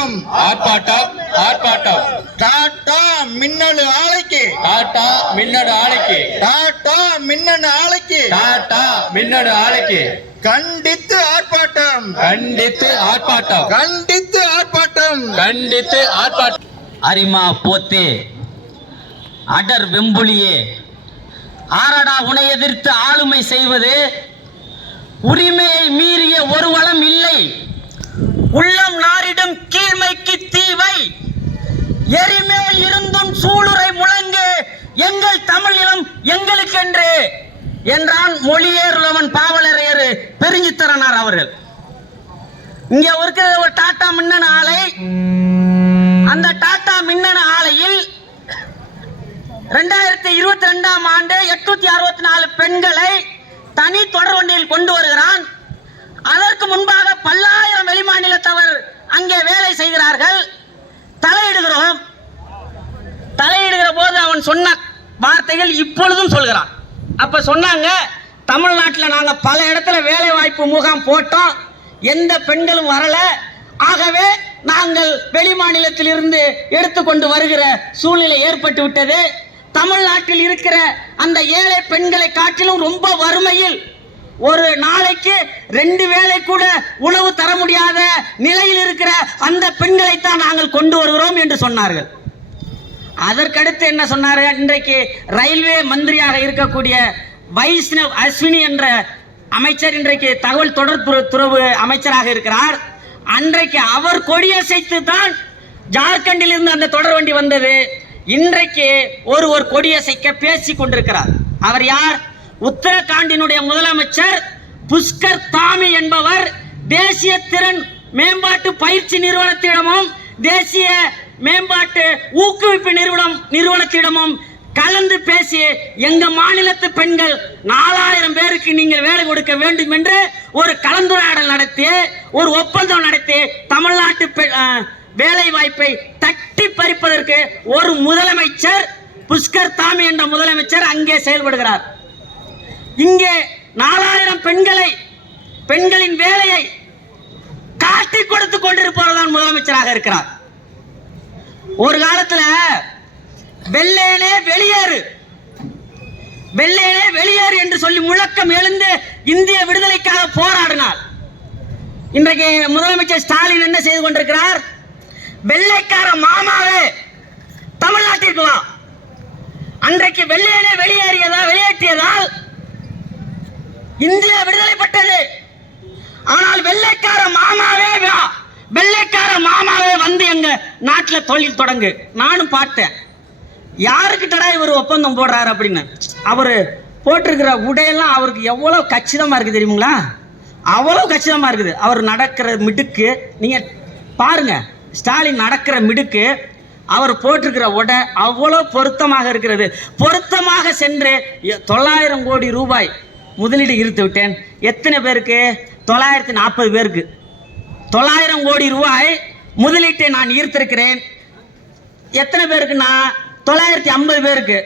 ஆர்ப்பாட்டம் ஆர்ப்பாட்டம் ஆர்ப்பாட்டம். டாடா மின்னணு ஆலைக்கு டாடா மின்னணு ஆலைக்கு டாடா மின்னணு ஆலைக்கு டாடா மின்னணு ஆலைக்கு கண்டித்து ஆர்ப்பாட்டம் கண்டித்து ஆர்ப்பாட்டம் கண்டித்து ஆர்ப்பாட்டம் கண்டித்து ஆர்ப்பாட்டம். அரிமா போத்தே அடர் வெம்புலியே ஆரடா உனை எதிர்த்து ஆளுமை செய்வது உரிமையை மீறிய ஒரு வளம் இல்லை. உள்ளம் நாரிடும் கீழ்மைக்கு தீவை எரிமேல் இருந்தும் சூளுரை முழங்கு எங்கள் தமிழினம் எங்களுக்கென்று என்றான் மொழியேறுலவன் பாவலரையர் பெருஞ்சித்திரனார் அவர்கள். இங்க இருக்கிற ஒரு டாடா மின்னணு ஆலை. அந்த டாடா மின்னணு ஆலையில் 2022ஆம் ஆண்டு 864 பெண்களை தனி தொடர் வண்டியில் கொண்டு வருகிறான். அதற்கு முன்பாக பல்லாயிரம் வெளிமாநிலத்தவர் அங்கே வேலை செய்கிறார்கள். தலையிடுகிற போது அவன் சொன்ன வார்த்தைகள் இப்பொழுதும் சொல்கிறான். அப்ப சொன்னாங்க, தமிழ்நாட்டில் நாங்க பல இடத்துல வேலை வாய்ப்பு முகாம் போட்டோம், எந்த பெண்களும் வரல. ஆகவே நாங்கள் வெளி மாநிலத்தில் இருந்து எடுத்துக்கொண்டு வருகிற சூழ்நிலை ஏற்பட்டு விட்டது. தமிழ்நாட்டில் இருக்கிற அந்த ஏழை பெண்களை காட்டிலும் ரொம்ப வறுமையில் ஒரு நாளைக்கு 2 வேளை கூட உணவு தர முடியாத நிலையில் இருக்கிற அந்த பெண்களைத்தான் நாங்கள் கொண்டு வருகிறோம் என்று சொன்னார்கள். அதற்கடுத்து என்ன சொன்னார்கள்? இன்றைக்கு ரயில்வே மந்திரியாக இருக்கக்கூடிய வைஷ்ணவ் அஸ்வினி என்ற அமைச்சர் இன்றைக்கு தகவல் தொடர்பு அமைச்சராக இருக்கிறார். அன்றைக்கு அவர் கொடியசைத்து தான் ஜார்க்கண்டில் இருந்து அந்த தொடர் வண்டி வந்தது. இன்றைக்கு ஒருவர் கொடியசைக்க பேசிக் கொண்டிருக்கிறார். அவர் யார்? உத்தரகாண்டினுடைய முதலமைச்சர் புஷ்கர் தாமி என்பவர் தேசிய திறன் மேம்பாட்டு பயிற்சி நிறுவனத்திடமும் தேசிய மேம்பாட்டு ஊக்குவிப்பு நிறுவனத்திடமும் கலந்து பேசி எங்க மாநிலத்து பெண்கள் 4000 பேருக்கு நீங்கள் வேலை கொடுக்க வேண்டும் என்று ஒரு கலந்துரையாடல் நடத்தி ஒரு ஒப்பந்தம் நடத்தி தமிழ்நாட்டு வேலை வாய்ப்பை தட்டி பறிப்பதற்கு ஒரு முதலமைச்சர் புஷ்கர் தாமி என்ற முதலமைச்சர் அங்கே செயல்படுகிறார். இங்கே 4000 பெண்களின் வேலையை காட்டி கொடுத்து கொண்டிருப்பவர்தான் முதலமைச்சராக இருக்கிறார். ஒரு காலத்துல வெள்ளையனே வெளியேறு என்று சொல்லி முழக்கம் எழுந்து இந்திய விடுதலைக்காக போராடினார். இன்றைக்கு முதலமைச்சர் ஸ்டாலின் என்ன செய்து கொண்டிருக்கிறார்? வெள்ளைக்கார மாமாவே தமிழ்நாட்டிற்கு வா. அன்றைக்கு வெள்ளையனே வெளியேற்றியதால் இந்தியா விடுதலைப்பட்டது. ஆனால் வெள்ளைக்கார மாமாவே வந்து எங்க நாட்டில் தொழில் தொடங்கு. நானும் பார்த்தேன், யாருக்கிட்டடா இவர் ஒப்பந்தம் போடுறாரு அப்படின்னு. அவரு போட்டிருக்கிற உடையெல்லாம் அவருக்கு எவ்வளவு கச்சிதமா இருக்கு தெரியுங்களா? அவ்வளவு கச்சிதமா இருக்குது. அவர் நடக்கிற மிடுக்கு நீங்க பாருங்க. ஸ்டாலின் நடக்கிற மிடுக்கு, அவர் போட்டிருக்கிற உடை அவ்வளவு பொருத்தமாக இருக்கிறது. பொருத்தமாக சென்று 900 கோடி ரூபாய் முதலீடு ஈர்த்து விட்டேன். எத்தனை பேருக்கு? 940 பேருக்கு 900 கோடி ரூபாய் முதலீட்டை நான் ஈர்த்திருக்கிறேன். எத்தனை பேருக்குன்னா 950 பேருக்கு.